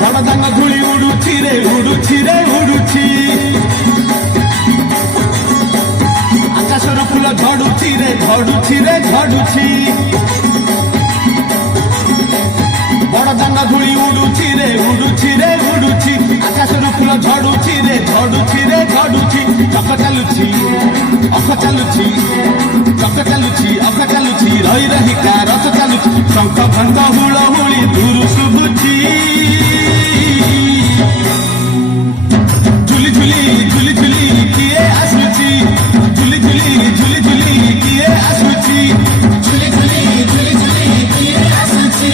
ବଡ଼ଦାନ ଧୂଳି ଉଡୁଛି ରେ ଉଡୁଛି ରେ ଉଡୁଛି, ଆକାଶର ଫୁଲ ଝଡୁଛି ରେ ଝଡୁଛି ରେ ଝଡୁଛି। ବଡ଼ଦାନ ଧୂଳି ଉଡୁଛି ରେ ଉଡୁଛି ରେ ଉଡୁଛି, ଆକାଶର ଫୁଲ ଝଡୁଛି ରେ ଝଡୁଛି ରେ ଝଡୁଛି। ଚକ ଚାଲୁଛି ଅଖ ଚାଲୁଛି, ଚକ ଚାଲୁଛି ଅଖ ଚାଲୁଛି, ରହି ରହିକା ରଥ ଚାଲୁଛି। ଶଙ୍ଖ ଘଣ୍ଟ ହୁଳହୁଳି ଦୂରୁ ଶୁଭୁଛି, ଝୁଲି ଝୁଲି ଝୁଲି ଝୁଲି କିଏ ଆସୁଛି, ଝୁଲି ଝୁଲି ଝୁଲି ଝୁଲି କିଏ ଆସୁଛି, ଝୁଲି ଝୁଲି ଝୁଲି ଝୁଲି କିଏ ଆସୁଛି,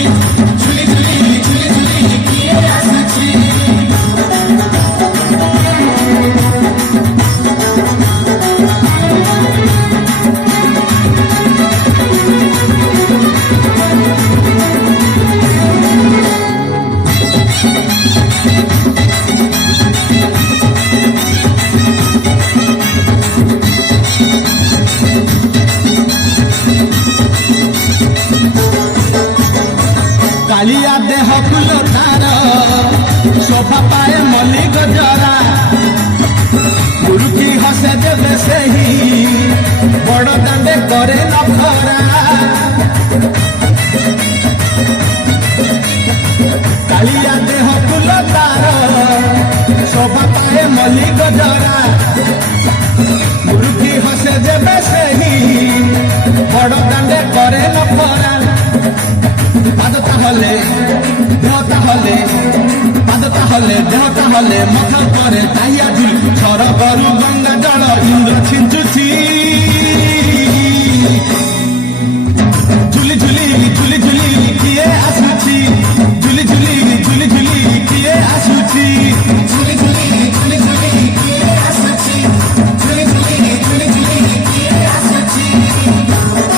ଝୁଲି ଝୁଲି ଝୁଲି ଝୁଲି କିଏ ଆସୁଛି। କାଳିଆ ଦେହ ଫୁଲ ତାର, ଶୋଭା ପାଏ ମଲ୍ଲି ଗଜରା, ମୁରୁକି ହସେ ଦେବେ ସେହି ବଡ଼ ଦାଣ୍ଡେ କରେ ନଖରା। କାଳିଆ ଦେହ ଫୁଲ ତାର, ଶୋଭା ପାଏ ମଲ୍ଲି ଗଜରା, ମୁରୁକି ହସେ ଦେବେ ସେହି ବଡ଼ ଦାଣ୍ଡେ କରେ ନଖରା। পাদ তাহলে দেহ তাহলে, পাদ তাহলে দেহ তাহলে, মথা করে তাইয়া ঝুল, সরবরু গঙ্গা জল ইন্দ্র ছিঞ্চুছি।